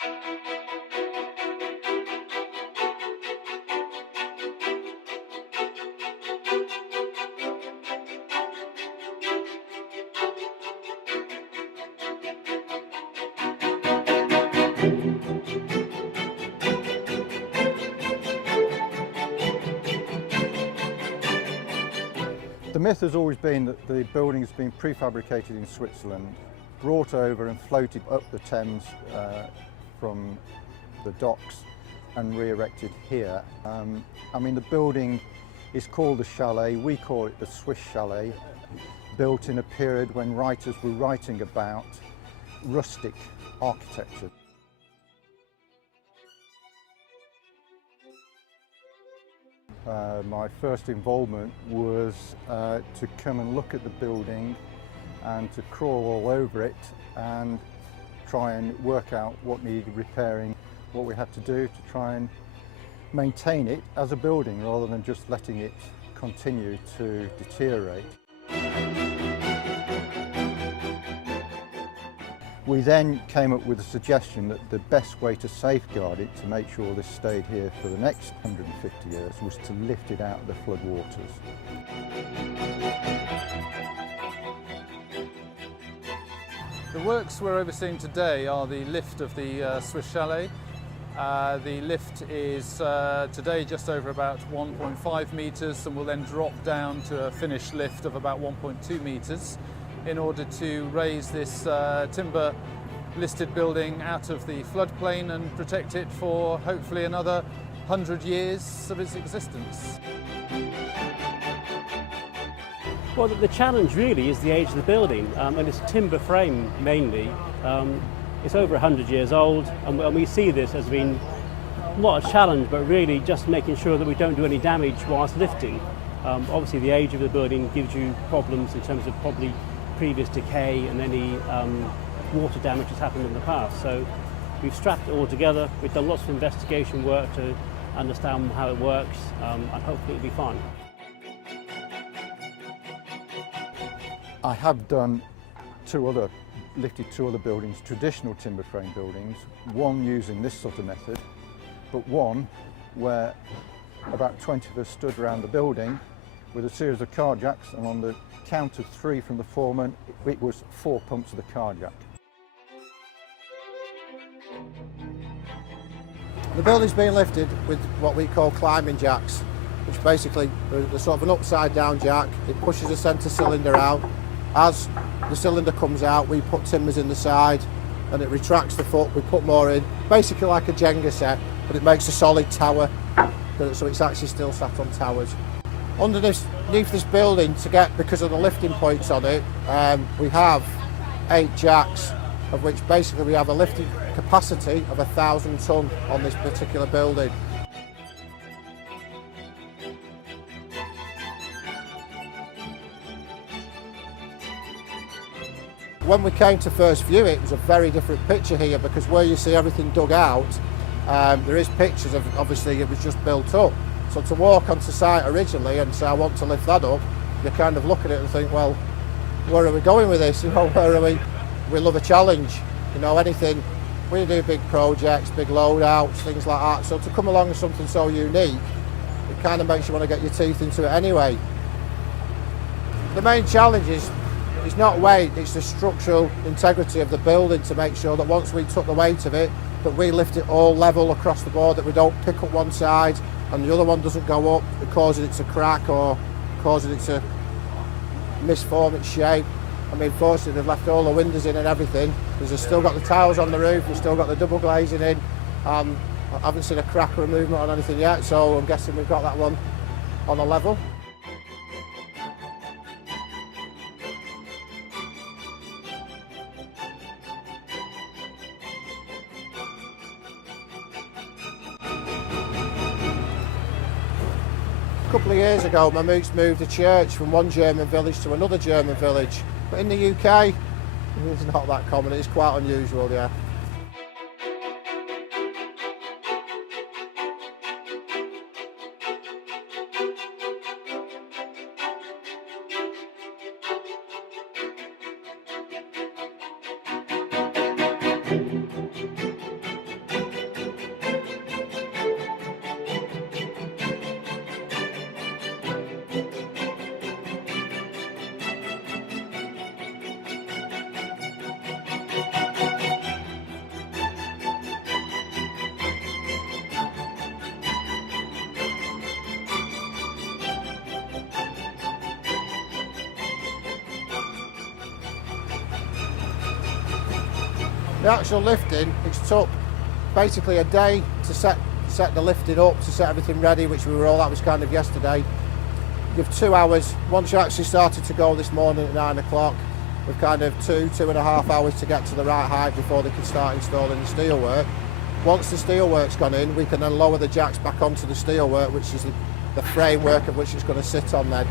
The myth has always been that the building has been prefabricated in Switzerland, brought over and floated up the Thames from the docks and re-erected here. I mean, the building is called the chalet, we call it the Swiss chalet, built in a period when writers were writing about rustic architecture. My first involvement was to come and look at the building and to crawl all over it and try and work out what needed repairing, what we had to do to try and maintain it as a building rather than just letting it continue to deteriorate. We then came up with a suggestion that the best way to safeguard it, to make sure this stayed here for the next 150 years, was to lift it out of the flood waters. The works we're overseeing today are the lift of the Swiss chalet. The lift is today just over about 1.5 metres and will then drop down to a finished lift of about 1.2 metres. In order to raise this timber listed building out of the floodplain and protect it for hopefully another 100 years of its existence. Well, the challenge really is the age of the building, and it's a timber frame mainly. It's over 100 years old, and we see this as being not a challenge, but really just making sure that we don't do any damage whilst lifting. Obviously the age of the building gives you problems in terms of probably previous decay and any water damage that's happened in the past. So we've strapped it all together. We've done lots of investigation work to understand how it works, and hopefully it'll be fine. I have lifted two other buildings, traditional timber frame buildings, one using this sort of method, but one where about 20 of us stood around the building with a series of car jacks, and on the count of 3 from the foreman, it was 4 pumps of the car jack. The building's being lifted with what we call climbing jacks, which basically are sort of an upside down jack. It pushes the centre cylinder out. As the cylinder comes out, we put timbers in the side and it retracts the foot, we put more in. Basically like a Jenga set, but it makes a solid tower, so it's actually still sat on towers. Underneath this building, because of the lifting points on it, we have 8 jacks, of which basically we have a lifting capacity of 1,000 tonne on this particular building. When we came to first view it was a very different picture here, because where you see everything dug out, there is pictures of, obviously it was just built up. So to walk onto site originally and say I want to lift that up, you kind of look at it and think, well, where are we going with this? You know, where are we? We love a challenge, you know, anything. We do big projects, big load-outs, things like that. So to come along with something so unique, it kind of makes you want to get your teeth into it anyway. The main challenge is it's not weight, it's the structural integrity of the building, to make sure that once we took the weight of it, that we lift it all level across the board, that we don't pick up one side and the other one doesn't go up, causing it to crack or causing it to misform its shape. I mean, fortunately they've left all the windows in and everything, because they've still got the tiles on the roof, they've still got the double glazing in. I haven't seen a crack or a movement on anything yet, so I'm guessing we've got that one on a level. A couple of years ago, my moots moved a church from one German village to another German village. But in the UK, it's not that common, it's quite unusual, yeah. The actual lifting, it's took basically a day to set the lifting up, to set everything ready, which that was kind of yesterday. Give 2 hours. Once you actually started to go this morning at 9 o'clock, we've kind of 2.5 hours to get to the right height before they can start installing the steelwork. Once the steelwork's gone in, we can then lower the jacks back onto the steelwork, which is the framework of which it's going to sit on then.